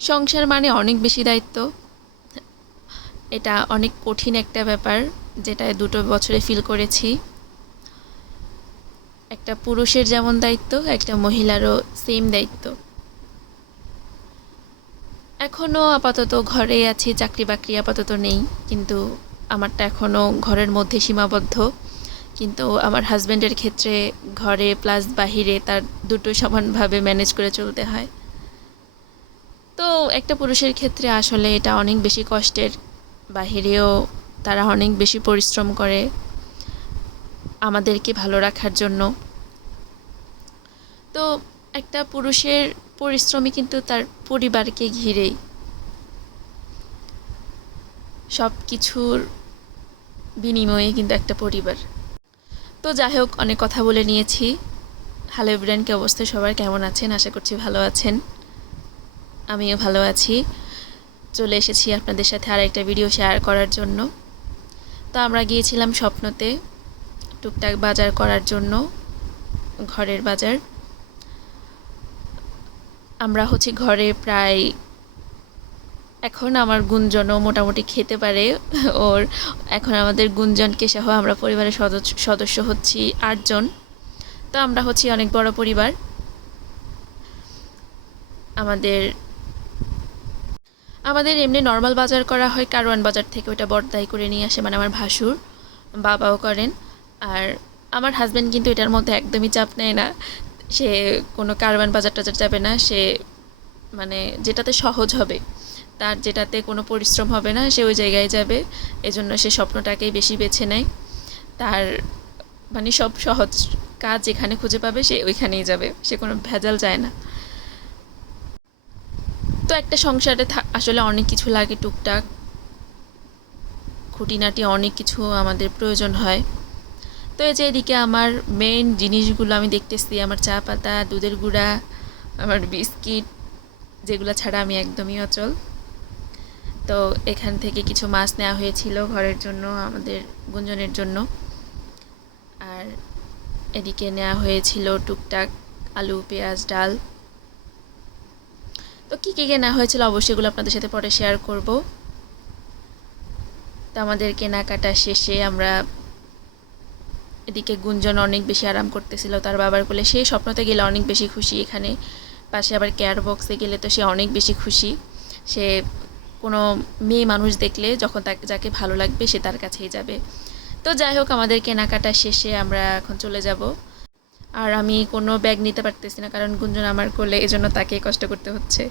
সংসার মানে অনেক বেশি দায়িত্ব। এটা অনেক কঠিন একটা ব্যাপার, যেটা দুটো বছরে ফিল করেছি। একটা পুরুষের যেমন দায়িত্ব, একটা মহিলারও সেম দায়িত্ব। এখনও আপাতত ঘরে আছি চাকরি বাকরি আপাতত নেই, কিন্তু আমারটা এখনও ঘরের মধ্যে সীমাবদ্ধ। কিন্তু আমার হাজব্যান্ডের ক্ষেত্রে ঘরে প্লাস বাহিরে তার দুটো সমানভাবে ম্যানেজ করে চলতে হয়। একটা পুরুষের ক্ষেত্রে আসলে এটা অনেক বেশি কষ্টের। বাহিরেও তারা অনেক বেশি পরিশ্রম করে আমাদেরকে ভালো রাখার জন্য। তো একটা পুরুষের পরিশ্রমী কিন্তু তার পরিবারকে ঘিরেই। সব কিছুর বিনিময়ে কিন্তু একটা পরিবার। তো যাই হোক, অনেক কথা বলে নিয়েছি। হ্যালো ব্র্যান্ড কি সবার কেমন আছেন? আশা করছি ভালো আছেন। আমিও ভালো আছি। চলে এসেছি আপনাদের সাথে আর একটা ভিডিও শেয়ার করার জন্য। তো আমরা গিয়েছিলাম স্বপ্নতে টুকটাক বাজার করার জন্য, ঘরের বাজার। আমরা হচ্ছে ঘরে প্রায়, এখন আমার গুঞ্জনও মোটামুটি খেতে পারে। ওর, এখন আমাদের গুঞ্জনকে সহ আমরা পরিবারের সদস্য সদস্য হচ্ছি আটজন। তো আমরা হচ্ছি অনেক বড় পরিবার। আমাদের আমাদের এমনি নর্মাল বাজার করা হয় কারওয়ান বাজার থেকে ওটা বর্দাই করে নিয়ে আসে মানে আমার ভাসুর, বাবাও করেন। আর আমার হাজব্যান্ড কিন্তু এটার মধ্যে একদমই চাপ নেয় না। সে কোনো কারওয়ান বাজার টাজার যাবে না, সে মানে যেটাতে সহজ হবে, তার যেটাতে কোনো পরিশ্রম হবে না, সে ওই জায়গায় যাবে। এজন্য সে স্বপ্নটাকেই বেশি বেছে নেয়। তার মানে সব সহজ কাজ যেখানে খুঁজে পাবে, সে ওইখানেই যাবে, সে কোনো ভেজাল যায় না। তো একটা সংসারে আসলে অনেক কিছু লাগে টুকটাক। খুঁটিনাটি অনেক কিছু আমাদের প্রয়োজন হয়। তো এই যে এদিকে আমার মেন জিনিসগুলো আমি দেখতেছি, আমার চা পাতা, দুধের গুঁড়া, আমার বিস্কিট, যেগুলো ছাড়া আমি একদমই অচল। তো এখান থেকে কিছু মাছ নেওয়া হয়েছিল ঘরের জন্য, আমাদের গুঞ্জনের জন্য। আর এদিকে নেওয়া হয়েছিল টুকটাক আলু, পেঁয়াজ, ডাল। তো কী কী কেনা হয়েছিল? অবশ্যই এগুলো আপনাদের সাথে পরে শেয়ার করব। তো আমাদের কেনাকাটা শেষে আমরা এদিকে গুঞ্জন অনেক বেশি আরাম করতেছিল, তার বাবার কোলে। সে স্বপ্নতে গেলে অনেক বেশি খুশি এখানে। পাশে আবার কেয়ার বক্সে গেলে তো সে অনেক বেশি খুশি। সে কোনো মেয়ে মানুষ দেখলে যখন তাকে, যাকে ভালো লাগবে সে তার কাছেই যাবে। তো যাই হোক, আমাদের কেনাকাটা শেষে আমরা এখন চলে যাব। আর আমি কোনো ব্যাগ নিতে পারতেছি না, কারণ গুঞ্জন আমার কোলে এজন্য তাকে কষ্ট করতে হচ্ছে।